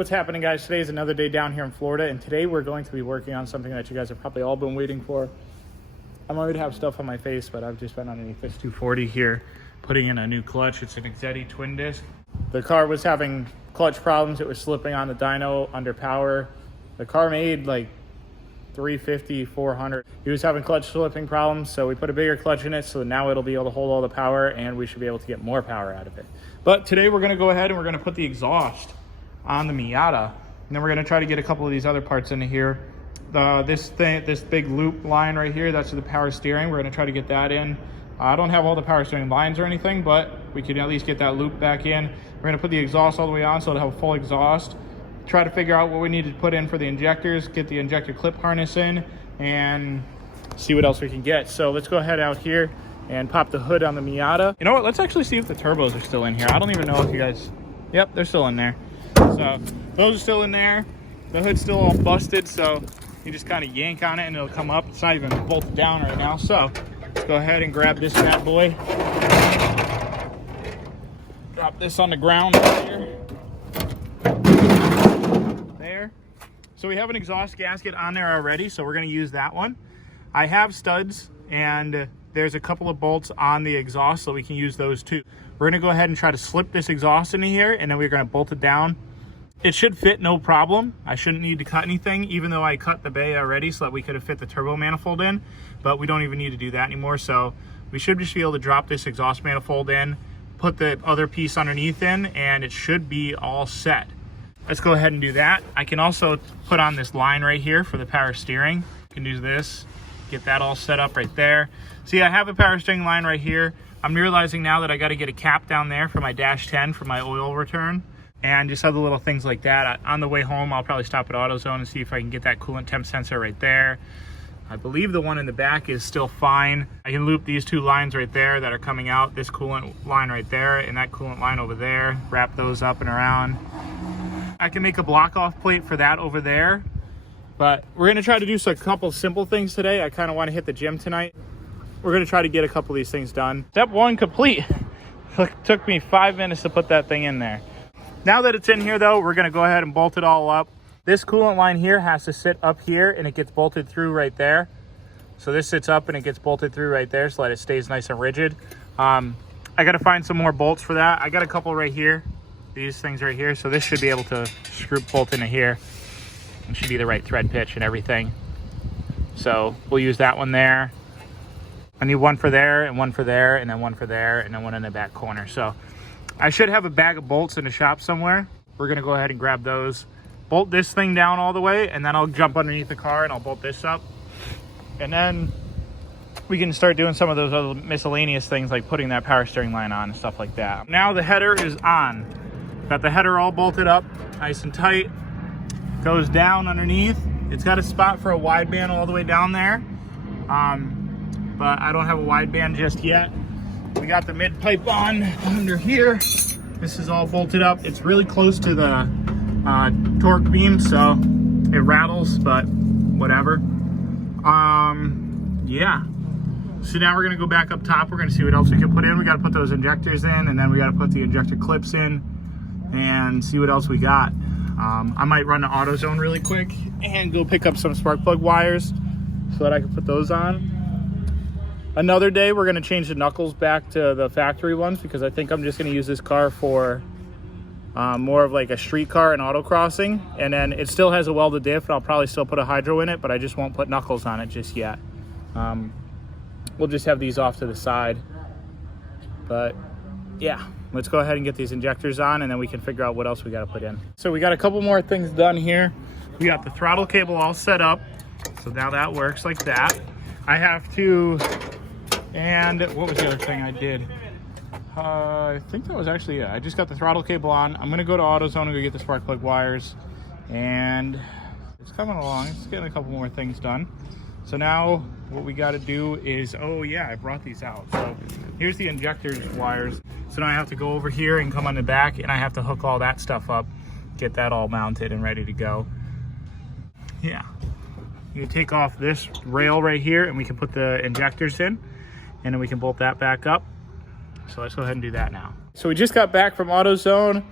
What's happening, guys? Today is another day down here in Florida, and today we're going to be working on something that you guys have probably all been waiting for. I'm going to have stuff on my face, but I've just been underneath this 240 here, putting in a new clutch. It's an Injectors twin disc. The car was having clutch problems. It was slipping on the dyno under power. The car made like 350, 400. He was having clutch slipping problems, so we put a bigger clutch in it, so now it'll be able to hold all the power, and we should be able to get more power out of it. But today we're going to go ahead and we're going to put the exhaust on the Miata, and then we're going to try to get a couple of these other parts into here. This big loop line right here, that's the power steering. We're going to try to get that in. I don't have all the power steering lines or anything, but we can at least get that loop back in. We're going to put the exhaust all the way on so it'll have a full exhaust. Try to figure out what we need to put in for the injectors, get the injector clip harness in, and see what else we can get. So let's go ahead out here and pop the hood on the Miata. You know what, let's actually see if the turbos are still in here. I don't even know if you guys, yep, they're still in there. So those are still in there. The hood's still all busted, so you just kind of yank on it and it'll come up. It's not even bolted down right now. So let's go ahead and grab this bad boy. Drop this on the ground right here. There. So we have an exhaust gasket on there already, so we're going to use that one. I have studs, and there's a couple of bolts on the exhaust, so we can use those too. We're going to go ahead and try to slip this exhaust into here, and then we're going to bolt it down. It should fit no problem. I shouldn't need to cut anything, even though I cut the bay already so that we could have fit the turbo manifold in, but we don't even need to do that anymore. So we should just be able to drop this exhaust manifold in, put the other piece underneath in, and it should be all set. Let's go ahead and do that. I can also put on this line right here for the power steering. I can do this, get that all set up right there. See, I have a power steering line right here. I'm realizing now that I got to get a cap down there for my dash 10 for my oil return, and just other little things like that. On the way home, I'll probably stop at AutoZone and see if I can get that coolant temp sensor right there. I believe the one in the back is still fine. I can loop these two lines right there that are coming out, this coolant line right there and that coolant line over there, wrap those up and around. I can make a block off plate for that over there, but we're gonna try to do a couple simple things today. I kind of want to hit the gym tonight. We're gonna try to get a couple of these things done. Step one complete. Took me 5 minutes to put that thing in there. Now that it's in here though, we're gonna go ahead and bolt it all up. This coolant line here has to sit up here and it gets bolted through right there. So this sits up and it gets bolted through right there so that it stays nice and rigid. I gotta find some more bolts for that. I got a couple right here, these things right here. So this should be able to bolt into here. It should be the right thread pitch and everything. So we'll use that one there. I need one for there and one for there and then one for there and then one in the back corner. So I should have a bag of bolts in the shop somewhere. We're gonna go ahead and grab those. Bolt this thing down all the way, and then I'll jump underneath the car and I'll bolt this up. And then we can start doing some of those other miscellaneous things like putting that power steering line on and stuff like that. Now the header is on. Got the header all bolted up, nice and tight. Goes down underneath. It's got a spot for a wideband all the way down there. But I don't have a wideband just yet. We got the mid pipe on under here. This is all bolted up. It's really close to the torque beam, so it rattles, but whatever. Yeah. So now we're gonna go back up top. We're gonna see what else we can put in. We gotta put those injectors in, and then we gotta put the injector clips in and see what else we got. I might run to AutoZone really quick and go pick up some spark plug wires so that I can put those on. Another day, we're gonna change the knuckles back to the factory ones because I think I'm just gonna use this car for more of like a street car and autocrossing. And then it still has a welded diff, and I'll probably still put a hydro in it, but I just won't put knuckles on it just yet. We'll just have these off to the side. But yeah, let's go ahead and get these injectors on, and then we can figure out what else we gotta put in. So we got a couple more things done here. We got the throttle cable all set up. So now that works like that. I have to, and what was the other thing I did? I think that was actually it. I just got the throttle cable on. I'm gonna go to AutoZone and go get the spark plug wires, and it's coming along. It's getting a couple more things done. So now what we got to do is, oh yeah, I brought these out. So here's the injector wires. So now I have to go over here and come on the back, and I have to hook all that stuff up, get that all mounted and ready to go. Yeah. You can take off this rail right here, and we can put the injectors in, and then we can bolt that back up. So let's go ahead and do that now. So we just got back from AutoZone.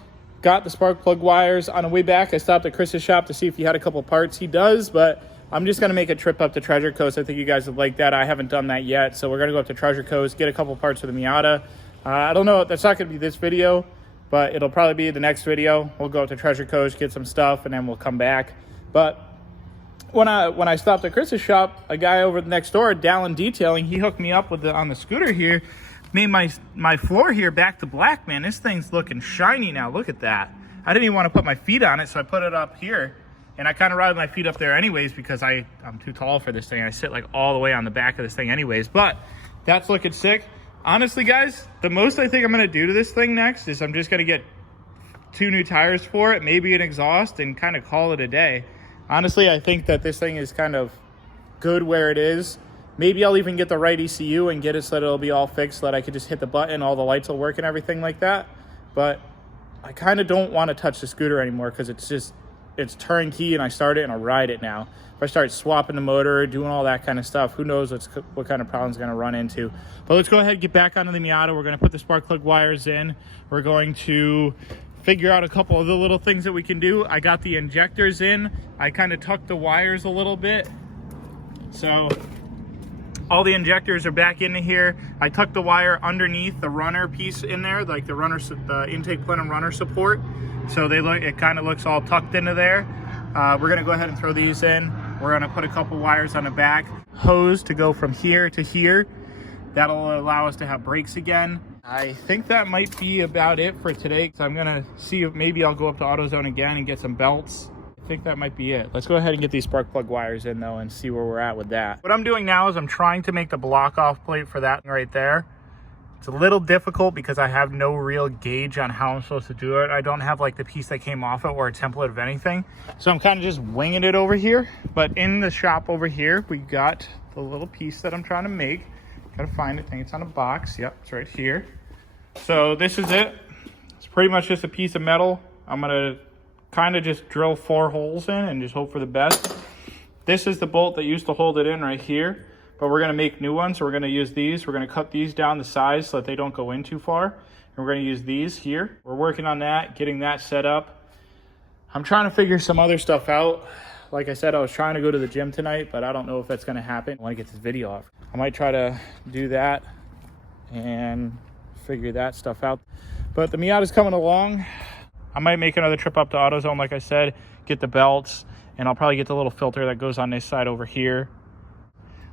got the spark plug wires. On the way back, I stopped at Chris's shop to see if he had a couple parts. He does, but I'm just going to make a trip up to Treasure Coast. I think you guys would like that. I haven't done that yet, so we're going to go up to Treasure Coast, get a couple parts for the Miata. I don't know, that's not going to be this video, but it'll probably be the next video. We'll go up to Treasure Coast, get some stuff, and then we'll come back. But when I stopped at Chris's shop, a guy over next door, Dallin Detailing, he hooked me up with on the scooter here, made my floor here back to black. Man, this thing's looking shiny now. Look at that. I didn't even want to put my feet on it, so I put it up here. And I kind of ride my feet up there anyways because I'm too tall for this thing. I sit like all the way on the back of this thing anyways. But that's looking sick. Honestly, guys, the most I think I'm going to do to this thing next is I'm just going to get 2 new tires for it, maybe an exhaust, and kind of call it a day. Honestly, I think that this thing is kind of good where it is. Maybe I'll even get the right ECU and get it so that it'll be all fixed so that I could just hit the button, all the lights will work and everything like that. But I kind of don't want to touch the scooter anymore because it's turnkey, and I start it and I ride it now. If I start swapping the motor, doing all that kind of stuff, who knows what kind of problems I'm going to run into. But let's go ahead and get back onto the Miata. We're going to put the spark plug wires in. We're going to figure out a couple of the little things that we can do. I got the injectors in. I kind of tucked the wires a little bit. So all the injectors are back into here. I tucked the wire underneath the runner piece in there, like the intake plenum runner support. So it kind of looks all tucked into there. We're gonna go ahead and throw these in. We're gonna put a couple wires on the back hose to go from here to here. That'll allow us to have brakes again. I think that might be about it for today. So I'm gonna see if maybe I'll go up to AutoZone again and get some belts. I think that might be it. Let's go ahead and get these spark plug wires in though and see where we're at with that. What I'm doing now is I'm trying to make the block off plate for that right there. It's a little difficult because I have no real gauge on how I'm supposed to do it. I don't have like the piece that came off it or a template of anything. So I'm kind of just winging it over here. But in the shop over here, we got the little piece that I'm trying to make. Gotta find it. I think it's on a box. Yep, it's right here. So this is it. It's pretty much just a piece of metal. I'm gonna kind of just drill 4 holes in and just hope for the best. This is the bolt that used to hold it in right here. But we're going to make new ones, so we're going to use these. We're going to cut these down the size so that they don't go in too far. And we're going to use these here. We're working on that, getting that set up. I'm trying to figure some other stuff out. Like I said, I was trying to go to the gym tonight, but I don't know if that's going to happen. I want to get this video off. I might try to do that and figure that stuff out. But the Miata's coming along. I might make another trip up to AutoZone, like I said, get the belts, and I'll probably get the little filter that goes on this side over here.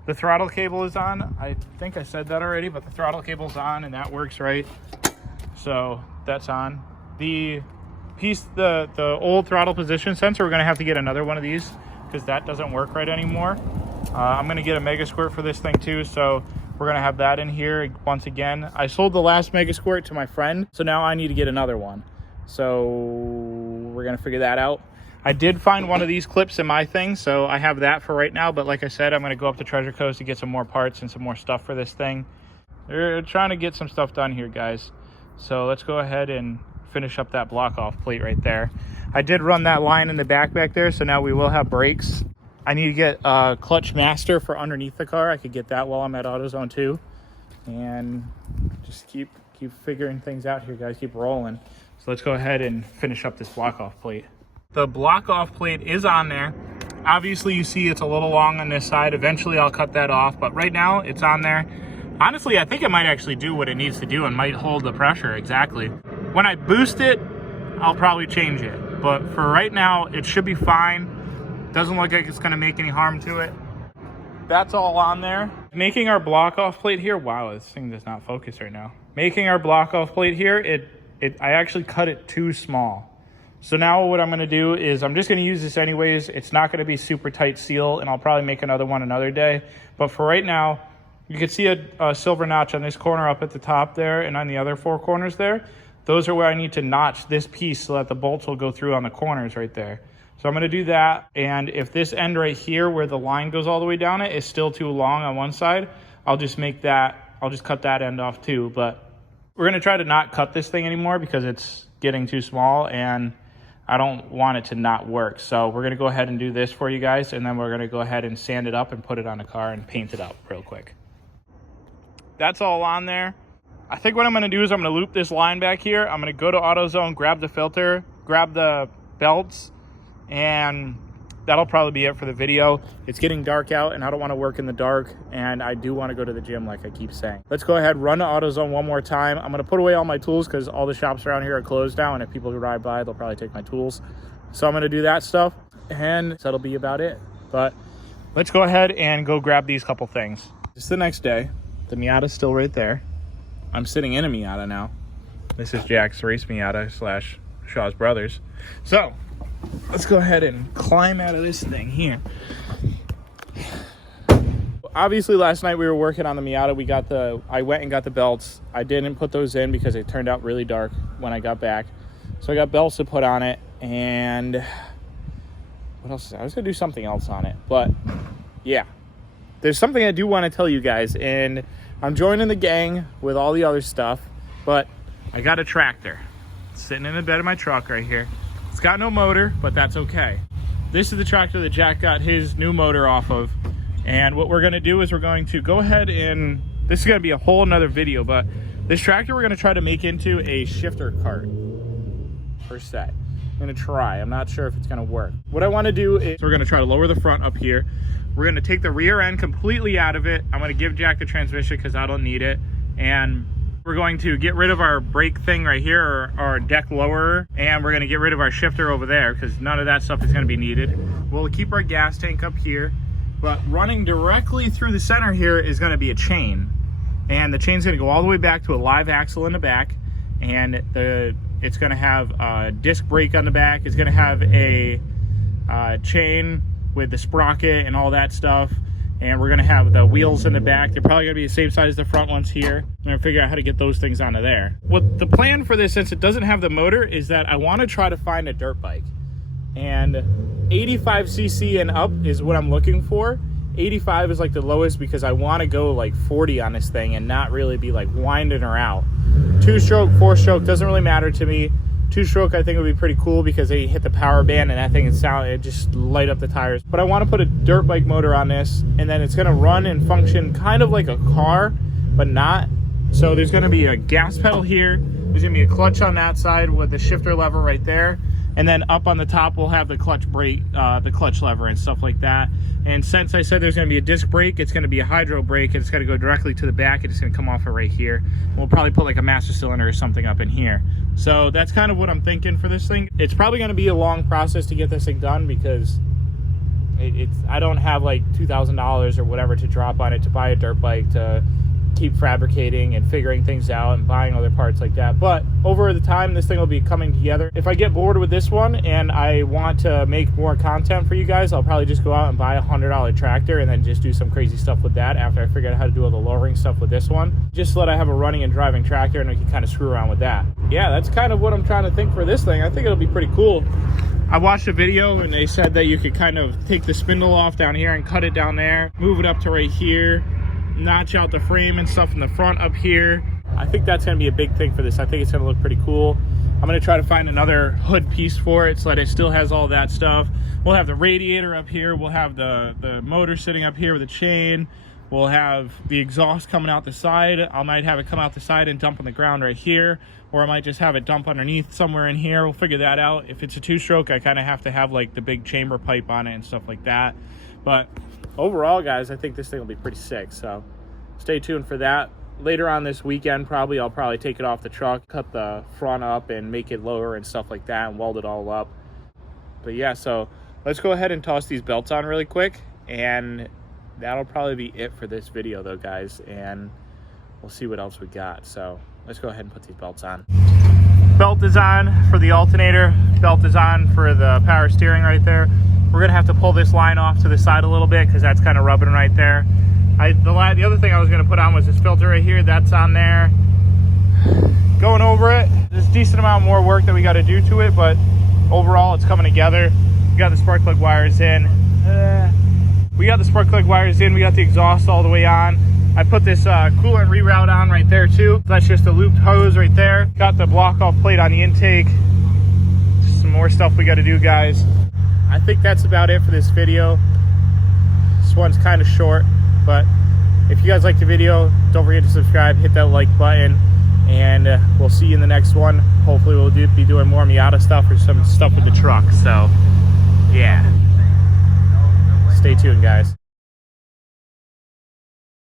The throttle cable is on. I think I said that already, but the throttle cable's on and that works right. So that's on. The piece, the old throttle position sensor, we're gonna have to get another one of these because that doesn't work right anymore. I'm gonna get a MEGASQUIRT for this thing too, so we're gonna have that in here once again. I sold the last MEGASQUIRT to my friend, so now I need to get another one. So we're gonna figure that out. I did find one of these clips in my thing, so I have that for right now. But like I said, I'm going to go up to Treasure Coast to get some more parts and some more stuff for this thing. They're trying to get some stuff done here, guys. So let's go ahead and finish up that block off plate right there. I did run that line in the back there, so now we will have brakes. I need to get a clutch master for underneath the car. I could get that while I'm at AutoZone too. And just keep figuring things out here, guys. Keep rolling. So let's go ahead and finish up this block off plate. The block off plate is on there. Obviously you see it's a little long on this side. Eventually I'll cut that off, but right now it's on there. Honestly, I think it might actually do what it needs to do and might hold the pressure exactly. When I boost it, I'll probably change it. But for right now, it should be fine. Doesn't look like it's gonna make any harm to it. That's all on there. Making our block off plate here, wow, this thing does not focus right now. Making our block off plate here, I actually cut it too small. So now what I'm going to do is I'm just going to use this anyways. It's not going to be super tight seal, and I'll probably make another one another day. But for right now, you can see a silver notch on this corner up at the top there and on the other 4 corners there. Those are where I need to notch this piece so that the bolts will go through on the corners right there. So I'm going to do that. And if this end right here where the line goes all the way down it is still too long on one side, I'll just cut that end off too. But we're going to try to not cut this thing anymore because it's getting too small and I don't want it to not work. So we're gonna go ahead and do this for you guys, and then we're gonna go ahead and sand it up and put it on the car and paint it up real quick. That's all on there. I think what I'm going to do is I'm going to loop this line back here. I'm going to go to AutoZone, grab the filter, grab the belts, and that'll probably be it for the video. It's getting dark out and I don't want to work in the dark, and I do want to go to the gym like I keep saying. Let's go ahead, run to AutoZone one more time. I'm going to put away all my tools because all the shops around here are closed now, and if people ride by, they'll probably take my tools. So I'm going to do that stuff, and that'll be about it. But let's go ahead and go grab these couple things. It's the next day. The Miata's still right there. I'm sitting in a Miata now. This is Jack's race Miata slash Shaw's Brothers. So let's go ahead and climb out of this thing here. Obviously last night we were working on the Miata. I went and got the belts. I didn't put those in because it turned out really dark when I got back. So I got belts to put on it, and what else? I was gonna do something else on it, but yeah. There's something I do want to tell you guys, and I'm joining the gang with all the other stuff, but I got a tractor. It's sitting in the bed of my truck right here. It's got no motor, but that's okay. This is the tractor that Jack got his new motor off of, and what we're going to do is we're going to go ahead and, this is going to be a whole nother video, but this tractor we're going to try to make into a shifter cart per se. I'm going to try. I'm not sure if it's going to work. What I want to do is we're going to try to lower the front up here. We're going to take the rear end completely out of it. I'm going to give Jack the transmission because I don't need it. And we're going to get rid of our brake thing right here, or our deck lowerer. And we're going to get rid of our shifter over there because none of that stuff is going to be needed. We'll keep our gas tank up here. But running directly through the center here is going to be a chain. And the chain's going to go all the way back to a live axle in the back. And it's going to have a disc brake on the back. It's going to have a chain with the sprocket and all that stuff, and we're gonna have the wheels in the back. They're probably gonna be the same size as the front ones here. I'm gonna figure out how to get those things onto there. What the plan for this, since it doesn't have the motor, is that I want to try to find a dirt bike, and 85cc and up is what I'm looking for. 85 is like the lowest because I want to go like 40 on this thing and not really be like winding her out. 2-stroke, 4-stroke doesn't really matter to me. 2-stroke I think would be pretty cool because they hit the power band and that thing it just light up the tires. But I want to put a dirt bike motor on this, and then it's going to run and function kind of like a car, but not. So there's going to be a gas pedal here. There's going to be a clutch on that side with the shifter lever right there. And then up on the top, we'll have the clutch brake, the clutch lever and stuff like that. And since I said there's going to be a disc brake, it's going to be a hydro brake, and it's going to go directly to the back, and it's going to come off of right here. We'll probably put like a master cylinder or something up in here. So that's kind of what I'm thinking for this thing. It's probably going to be a long process to get this thing done because I don't have like $2,000 or whatever to drop on it to buy a dirt bike, to keep fabricating and figuring things out and buying other parts like that. But over the time, this thing will be coming together. If I get bored with this one and I want to make more content for you guys, I'll probably just go out and buy a $100 tractor and then just do some crazy stuff with that after I figure out how to do all the lowering stuff with this one, just so that I have a running and driving tractor and we can kind of screw around with that. Yeah, that's kind of what I'm trying to think for this thing. I think it'll be pretty cool. I watched a video and they said that you could kind of take the spindle off down here and cut it down there, move it up to right here, notch out the frame and stuff in the front up here. I think that's going to be a big thing for this. I think it's going to look pretty cool. I'm going to try to find another hood piece for it so that it still has all that stuff. We'll have the radiator up here. We'll have the motor sitting up here with a chain. We'll have the exhaust coming out the side. I might have it come out the side and dump on the ground right here, or I might just have it dump underneath somewhere in here. We'll figure that out. If it's a 2-stroke, I kind of have to have like the big chamber pipe on it and stuff like that. But overall, guys, I think this thing will be pretty sick. So stay tuned for that. Later on this weekend, I'll probably take it off the truck, cut the front up and make it lower and stuff like that and weld it all up. But yeah, so let's go ahead and toss these belts on really quick, and that'll probably be it for this video though, guys, and we'll see what else we got. So let's go ahead and put these belts on. Belt is on for the alternator. Belt is on for the power steering right there. We're gonna have to pull this line off to the side a little bit because that's kind of rubbing right there. The other thing I was gonna put on was this filter right here. That's on there. Going over it, there's a decent amount more work that we got to do to it, but overall it's coming together. We got the spark plug wires in. We got the exhaust all the way on. I put this coolant reroute on right there too. That's just a looped hose right there. Got the block off plate on the intake. Just some more stuff we got to do, guys. I think that's about it for this video. This one's kind of short, but if you guys like the video, don't forget to subscribe, hit that like button. and we'll see you in the next one. Hopefully we'll be doing more Miata stuff or some stuff with the truck. So yeah, stay tuned, guys.